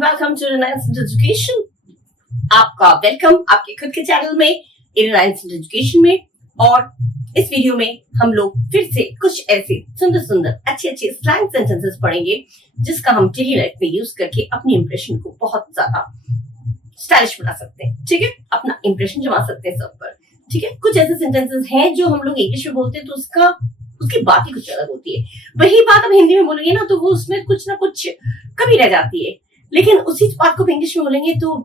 And welcome to Reliance education. आपका welcome आपके खुद के चैनल में रिलायंस एजुकेशन में। और इस वीडियो में हम लोग फिर से कुछ ऐसे सुंदर सुंदर अच्छे अच्छे स्लैंग सेंटेंसेस पढ़ेंगे जिसका हम डेली लाइफ में यूज करके अपनी इंप्रेशन को बहुत ज्यादा स्टाइलिश बना सकते हैं। ठीक है, अपना इंप्रेशन जमा सकते हैं सब पर। ठीक है, कुछ ऐसे सेंटेंसेस हैं जो हम लोग इंग्लिश में बोलते हैं तो उसकी बात ही कुछ अलग होती है। वही बात अब हिंदी में बोलेंगे ना तो वो उसमें कुछ ना कुछ कमी रह जाती है, लेकिन उसी बात को इंग्लिश में बोलेंगे तो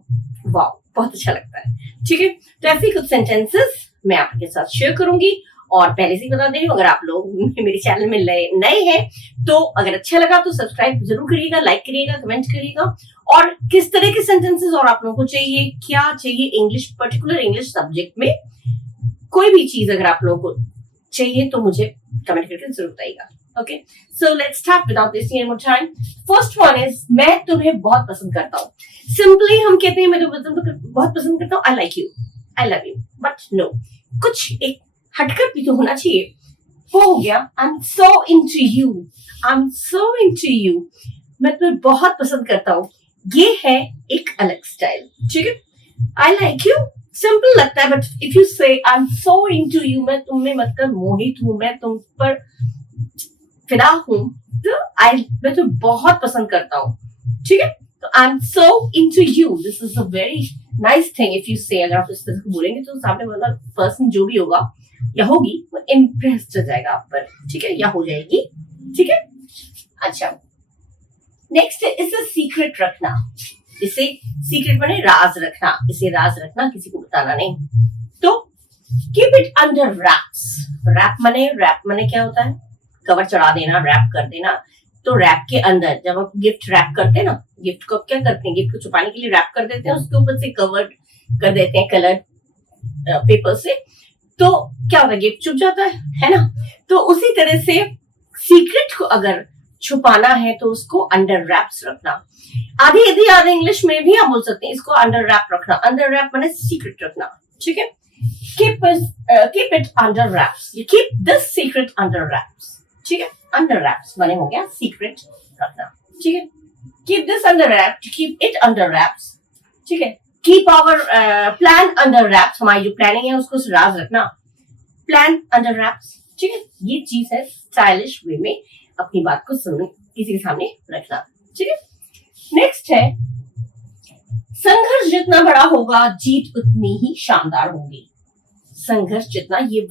वाह बहुत अच्छा लगता है। ठीक है, तो ऐसे कुछ सेंटेंसेस मैं आपके साथ शेयर करूंगी। और पहले से ही बता दे रही हूँ, अगर आप लोग मेरे चैनल में नए हैं तो अगर अच्छा लगा तो सब्सक्राइब जरूर करिएगा, लाइक करिएगा, कमेंट करिएगा। और किस तरह के सेंटेंसेस और आप लोगों को चाहिए, क्या चाहिए इंग्लिश, पर्टिकुलर इंग्लिश सब्जेक्ट में कोई भी चीज अगर आप लोगों को चाहिए तो मुझे कमेंट करके जरूर बताइएगा। Okay, so let's start without wasting any more time. First one is मैं तुम्हें बहुत पसंद करता हूँ। सिंपली हम कहते हैं मैं तुम्हें बहुत पसंद करता हूँ, I like you, I love you. But no, कुछ एक हटकर भी तो होना चाहिए। वो हो गया I am so into you, I am so into you, मैं तुम्हें बहुत पसंद करता हूँ। ये है एक अलग स्टाइल। ठीक है, आई लाइक यू सिंपल लगता है, बट इफ यू से I am so into you, मैं तुम में मतलब मोहित हूं, मैं तुम पर फिदा हूं, तो मैं तुम्हें बहुत पसंद करता हूँ। ठीक है, तो I am so into you, this is a very nice thing if you से। अगर आप इस तरह से बोलेंगे तो सामने वाला पर्सन जो भी होगा या होगी वो इम्प्रेस्ड हो जाएगा आप पर। ठीक है, या हो जाएगी। ठीक है, अच्छा नेक्स्ट है इसे सीक्रेट रखना। इसे सीक्रेट माने राज रखना, इसे राज रखना, किसी को बताना नहीं। तो keep it under wraps. Wrap माने क्या होता है, कवर चढ़ा देना, रैप कर देना। तो रैप के अंदर जब आप गिफ्ट रैप करते हैं ना, गिफ्ट को क्या करते हैं, गिफ्ट को छुपाने के लिए रैप कर देते हैं, उसके ऊपर से कवर कर देते हैं कलर पेपर से, तो क्या होता है, गिफ्ट छुप जाता है ना। तो उसी तरह से सीक्रेट को अगर छुपाना है तो उसको अंडर रैप्स रखना। आधे इंग्लिश में भी हम बोल सकते हैं इसको अंडर रैप रखना। अंडर रैप माने सीक्रेट रखना। ठीक है, keep it under raps, you keep this secret under wraps. ठीक है, अंडर रैप्स माने हो गया सीक्रेट रखना। ठीक है, keep this under wrap, keep it under wraps. ठीक है, keep our plan under wraps, हमारी जो प्लानिंग है उसको राज रखना, प्लान अंडर रैप्स। ठीक है, ये चीज है स्टाइलिश वे में अपनी बात को किसी के सामने रखना। ठीक है, नेक्स्ट है संघर्ष जितना बड़ा होगा जीत उतनी ही शानदार होगी। संघर्ष जितना, ये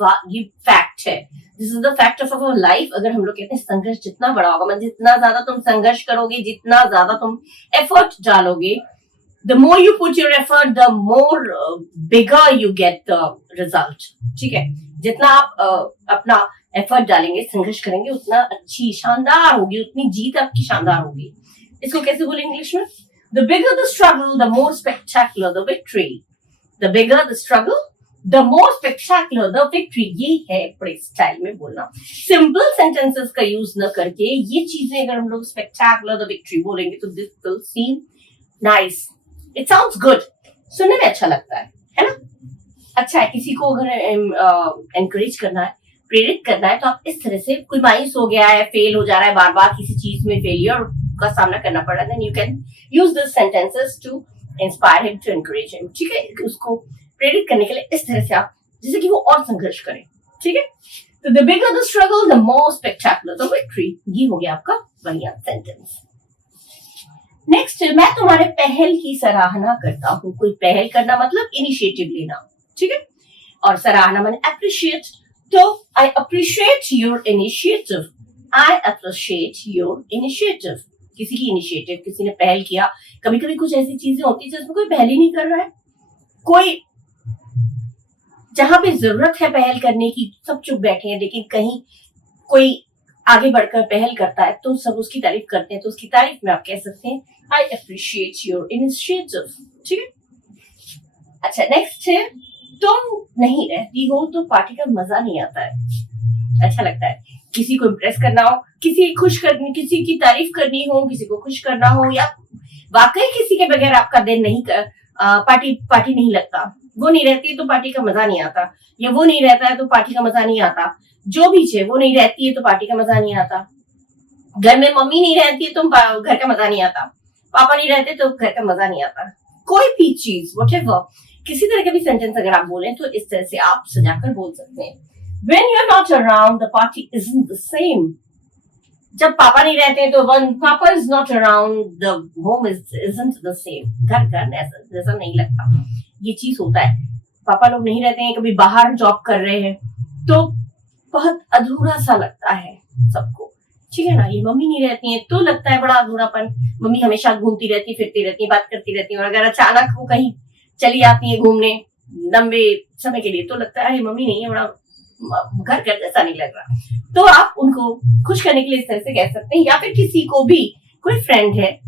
फैक्ट है, this is the fact of our life. अगर हम लोग कहते हैं संघर्ष जितना बड़ा होगा, मतलब जितना ज्यादा तुम संघर्ष करोगे, जितना ज्यादा तुम एफर्ट डालोगे, the more you put your effort, the more bigger you get the result. ठीक है, जितना आप अपना एफर्ट डालेंगे, संघर्ष करेंगे, उतना अच्छी शानदार होगी, उतनी जीत आपकी शानदार होगी। इसको कैसे बोले इंग्लिश में? The bigger the struggle, the more spectacular the victory. The bigger the struggle, the more spectacular the victory. ये है बड़े स्टाइल में बोलना। सिंपल सेंटेंसेस का यूज न करके ये चीजें अगर हम लोग spectacular the victory बोलेंगे तो this will seem nice. It sounds good. सुनने में अच्छा लगता है ना? अच्छा है, किसी को अगर एनकरेज करना है, प्रेरित करना है, तो आप इस तरह से, कोई मायूस हो गया है, फेल हो जा रहा है, बार बार किसी चीज में फेलियर का सामना करना पड़ रहा है, then you can use these sentences to inspire him, to encourage him. ठीक है, उसको प्रेरित करने के लिए इस तरह से आप, जिससे कि वो और संघर्ष करे। ठीक है, तो the bigger the struggle, the more spectacular the victory. ये हो गया आपका बढ़िया सेंटेंस। नेक्स्ट, मैं तुम्हारे पहल की सराहना करता हूँ। कोई पहल करना मतलब इनिशिएटिव लेना। ठीक है, और सराहना माने अप्रिशिएट। तो I appreciate your initiative, I appreciate your initiative. किसी की इनिशिएटिव, किसी ने पहल किया। कभी कभी कुछ ऐसी चीजें होती है जिसमें कोई पहल ही नहीं कर रहा है, कोई जहां पे जरूरत है पहल करने की सब चुप बैठे हैं, लेकिन कहीं कोई आगे बढ़कर पहल करता है तो सब उसकी तारीफ करते हैं, तो उसकी तारीफ में आप कह सकते हैं आई अप्रिशिएट योर इनिशिएटिव। ठीक है, अच्छा नेक्स्ट है तुम नहीं रहती हो तो पार्टी का मजा नहीं आता है। अच्छा लगता है किसी को इम्प्रेस करना हो, किसी की तारीफ करनी हो, किसी को खुश करना हो, या वाकई किसी के बगैर आपका दिन नहीं पार्टी नहीं लगता। वो नहीं रहती है तो पार्टी का मजा नहीं आता, या वो नहीं रहता है तो पार्टी का मजा नहीं आता। जो भी है वो नहीं रहती है तो पार्टी का मजा नहीं आता। घर में मम्मी नहीं रहती है तो घर का मजा नहीं आता। पापा नहीं रहते तो घर का मजा नहीं आता। कोई भी चीज व्हाटएवर, किसी तरह का भी सेंटेंस अगर आप बोलें तो इस तरह से आप सजाकर बोल सकते हैं। When you're not around, the party isn't the same. जब पापा नहीं रहते हैं तो when पापा is not around, the home isn't the same. घर जैसा नहीं लगता। ये चीज होता है, पापा लोग नहीं रहते हैं, कभी बाहर जॉब कर रहे हैं तो बहुत अधूरा सा लगता है सबको, ठीक है ना। ये मम्मी नहीं रहती हैं तो लगता है बड़ा अधूरापन। मम्मी हमेशा घूमती रहती, फिरती रहती, बात करती रहती है, और अगर अचानक वो कहीं चली जाती है घूमने लंबे समय के लिए तो लगता है मम्मी नहीं है, बड़ा घर घर जैसा नहीं लग रहा। तो आप उनको खुश करने के लिए इस तरह से कह सकते हैं, या फिर किसी को भी, कोई फ्रेंड है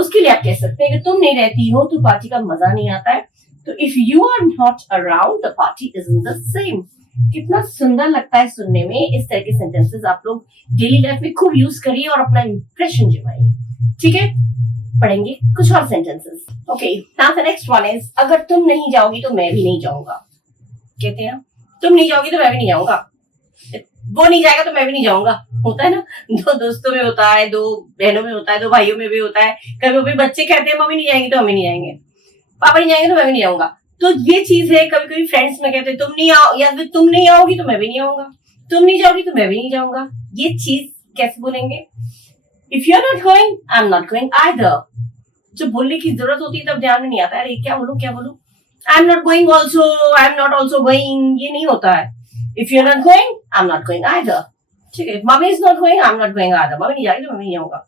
उसके लिए आप कह सकते हैं कि तुम नहीं रहती हो तो पार्टी का मजा नहीं आता है। तो if you are not around the party isn't the same. कितना सुंदर लगता है सुनने में। इस तरह के सेंटेंसेस आप लोग डेली लाइफ में खूब यूज करिए और अपना इंप्रेशन जमाइए, ठीक है। पढ़ेंगे कुछ और sentences. Okay, now the next one is, अगर तुम नहीं जाओगी तो मैं भी नहीं जाऊंगा। कहते हैं तुम नहीं जाओगी तो मैं भी नहीं जाऊंगा, वो नहीं जाएगा तो मैं भी नहीं जाऊंगा। होता है ना, दो दोस्तों में होता है, दो बहनों में होता है, दो भाइयों में भी होता है। कभी कभी बच्चे कहते हैं मम्मी नहीं जाएंगे तो हम ही नहीं जाएंगे, पापा नहीं जाएंगे तो मैं भी नहीं जाऊंगा। तो ये चीज है, कभी कभी फ्रेंड्स में कहते हैं तुम नहीं आओ, या फिर तुम नहीं आओगी तो मैं भी नहीं आऊंगा, तुम नहीं जाओगी तो मैं भी नहीं जाऊंगा। ये चीज कैसे बोलेंगे? If you are not going, I am not going either. जब बोलने की जरूरत होती है तब ध्यान में नहीं आता है क्या बोलूं। I am not going also, I am not also going, ये नहीं होता है। If you are not going, I am not going either, ठीक है। Mummy is not going, I am not going either. Mummy नहीं जाएगी तो मैं नहीं जाऊंगा।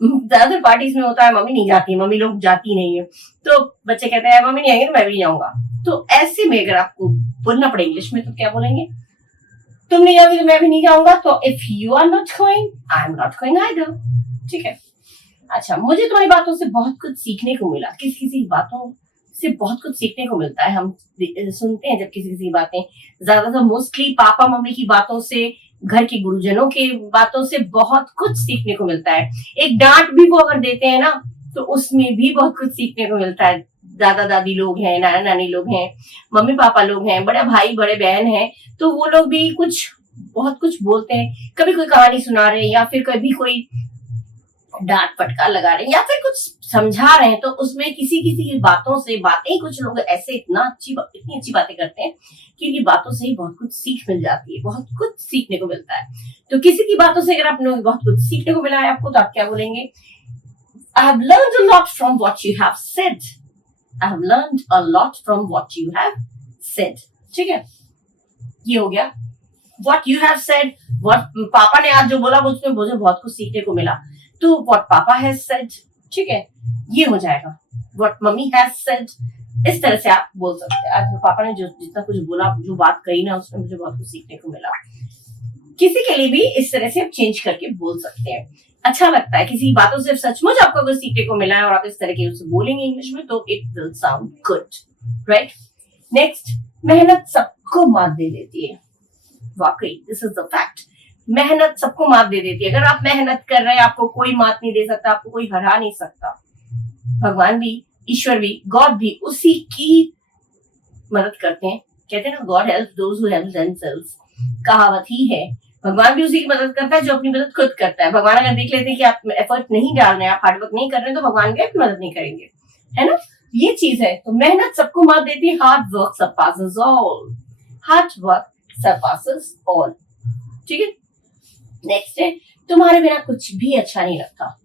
ज्यादातर पार्टीज में होता है मम्मी नहीं जाती, मम्मी लोग जाती नहीं है, तो बच्चे कहते हैं मम्मी नहीं आएंगे तो मैं भी नहीं जाऊंगा। तो ऐसे में अगर आपको बोलना पड़े इंग्लिश में तो क्या बोलेंगे? तुम नहीं जाओगी तो मैं भी नहीं जाऊंगा। तो if you are not going, I am not going either, ठीक है। अच्छा, मुझे तुम्हारी बातों से बहुत कुछ सीखने को मिला। किसी बातों से बहुत कुछ सीखने को मिलता है। हम सुनते हैं जब किसी बातें, ज्यादातर मोस्टली पापा मम्मी की बातों से, घर के गुरुजनों के बातों से बहुत कुछ सीखने को मिलता है। एक डांट भी वो अगर देते हैं ना तो उसमें भी बहुत कुछ सीखने को मिलता है। दादा दादी लोग हैं, नाना नानी लोग हैं, मम्मी पापा लोग हैं, बड़े भाई बड़े बहन हैं, तो वो लोग भी बहुत कुछ बोलते हैं। कभी कोई कहानी सुना रहे हैं, या फिर कभी कोई डांट फटकार लगा रहे हैं, या फिर कुछ समझा रहे हैं, तो उसमें किसी की बातों से, बातें कुछ लोग ऐसे इतनी अच्छी बातें करते हैं कि उनकी बातों से ही बहुत कुछ सीख मिल जाती है, बहुत कुछ सीखने को मिलता है। तो किसी की बातों से अगर आप लोग बहुत कुछ सीखने को मिला है आपको, तो आप क्या बोलेंगे? I have learned a lot from what you have said. I have learned a lot from what you have said. ठीक है, ये हो गया what you have said. what पापा ने आज जो बोला उसमें मुझे बहुत कुछ सीखने को मिला, तो what पापा has said, ठीक है, ये हो जाएगा what मम्मी has said। इस तरह से आप बोल सकते हैं, आज पापा ने जो जितना कुछ बोला, जो बात कही ना, उसमें मुझे बहुत कुछ सीखने को मिला। किसी के लिए भी इस तरह से आप चेंज करके बोल सकते हैं। अच्छा लगता है, किसी बातों से सचमुच आपको कुछ सीखने को मिला है और आप इस तरह के उससे बोलेंगे इंग्लिश में, तो it will sound good, right. Next, मेहनत सबको मात दे देती है। वाकई, दिस इज द फैक्ट। मेहनत सबको मात दे देती है। अगर आप मेहनत कर रहे हैं, आपको कोई मात नहीं दे सकता, आपको कोई हरा नहीं सकता। भगवान भी, ईश्वर भी, गॉड भी उसी की मदद करते हैं। कहते हैं ना, God help those who help themselves, कहावत ही है। भगवान भी उसी की मदद करता है जो अपनी मदद खुद करता है। भगवान अगर देख लेते हैं कि आप एफर्ट नहीं डाल रहे हैं, आप हार्डवर्क नहीं कर रहे हैं, तो भगवान भी आपकी मदद नहीं करेंगे, है ना। ये चीज है। तो मेहनत सबको मात देती है। Hard work surpasses all. Hard work surpasses all, ठीक है। नेक्स्ट है, तुम्हारे बिना कुछ भी अच्छा नहीं लगता।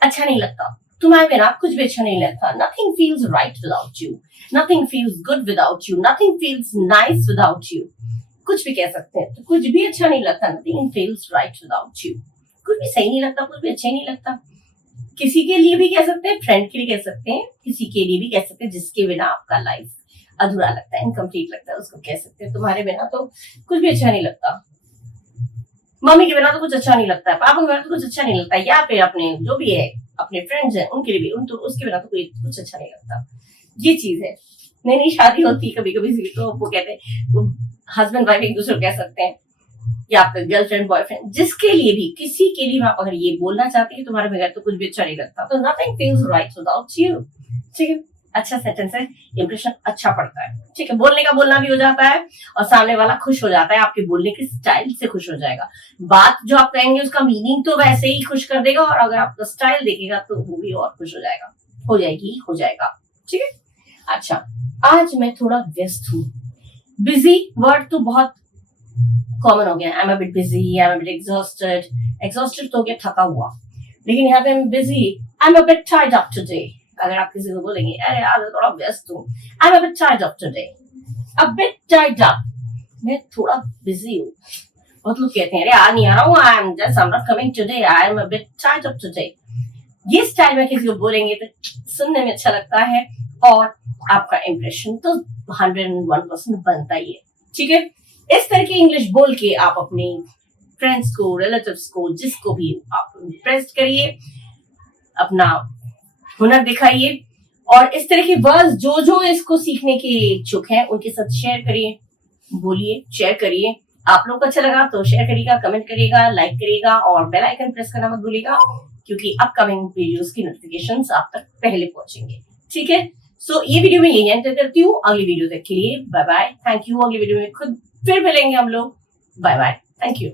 अच्छा नहीं लगता, तुम्हारे बिना कुछ भी अच्छा नहीं लगता। Nothing feels right without you, nothing feels good without you, nothing feels nice without you. कुछ भी कह सकते हैं, तो कुछ भी अच्छा नहीं लगता। Nothing feels right without you, कुछ भी सही नहीं लगता, कुछ भी अच्छा नहीं लगता। किसी के लिए भी कह सकते हैं, फ्रेंड के लिए कह सकते हैं, किसी के लिए भी कह सकते हैं जिसके बिना आपका लाइफ अधूरा लगता है, इनकम्प्लीट लगता है, उसको कह सकते हैं तुम्हारे बिना तो कुछ भी अच्छा नहीं लगता। मम्मी के बिना तो कुछ अच्छा नहीं लगता है, पापा के बिना तो कुछ अच्छा नहीं लगता है, या फिर अपने जो भी है, अपने फ्रेंड्स हैं, उनके लिए भी उसके बिना तो कोई कुछ अच्छा नहीं लगता। ये चीज है। नई शादी होती कभी कभी तो वो कहते हैं, हस्बैंड वाइफ एक दूसरे को कह सकते हैं, या आपका गर्लफ्रेंड बॉयफ्रेंड, जिसके लिए भी, किसी के लिए आप अगर ये बोलना चाहते हैं कि तुम्हारे बगैर तो कुछ भी अच्छा नहीं लगता, तो nothing feels right without you, ठीक है। अच्छा सेंटेंस है, इंप्रेशन अच्छा पड़ता है। ठीक है, बोलने का बोलना भी हो जाता है और सामने वाला खुश हो जाता है, आपके बोलने के स्टाइल से खुश हो जाएगा। बात जो आप कहेंगे उसका मीनिंग तो वैसे ही खुश कर देगा, और अगर आपका स्टाइल देखेगा तो वो भी और खुश हो जाएगा, हो जाएगी, हो जाएगा। ठीक है, अच्छा आज मैं थोड़ा व्यस्त हूँ। बिजी वर्ड तो बहुत कॉमन हो गया, I am a bit busy, I am a bit exhausted. Exhausted तो हो गया थका हुआ, लेकिन यहाँ पे I am busy, I am a bit tired up today. अगर आप किसी को बोलेंगे अरे आज मैं थोड़ा व्यस्त हूँ, I am a bit tired up today, a bit tired up, मैं थोड़ा बिजी हूँ। बहुत लोग कहते हैं अरे आज नहीं आ रहा हूँ, I am just I am not coming today, I am a bit tired up today. ये स्टाइल में किसी को बोलेंगे तो सुनने में अच्छा लगता है और आपका इंप्रेशन तो 101% बनता ही है। ठीक है, इस तरह की इंग्लिश बोल के आप अपने फ्रेंड्स को, रिलेटिव्स को, जिसको भी आप इम्प्रेस करिए, अपना हुनर दिखाइए, और इस तरह के वर्ड्स जो जो इसको सीखने के इच्छुक हैं उनके साथ शेयर करिए, बोलिए, शेयर करिए। आप लोग को अच्छा लगा तो शेयर करिएगा, कमेंट करिएगा, लाइक करिएगा और बेल आइकन प्रेस करना मत भूलिएगा, क्योंकि अपकमिंग वीडियोस की नोटिफिकेशंस आप तक पहले पहुंचेंगे। ठीक है, सो ये वीडियो में यही एंटर करती हूँ। अगली वीडियो तक के लिए बाय बाय, थैंक यू। अगली वीडियो में खुद फिर मिलेंगे हम लोग। Bye bye, thank you.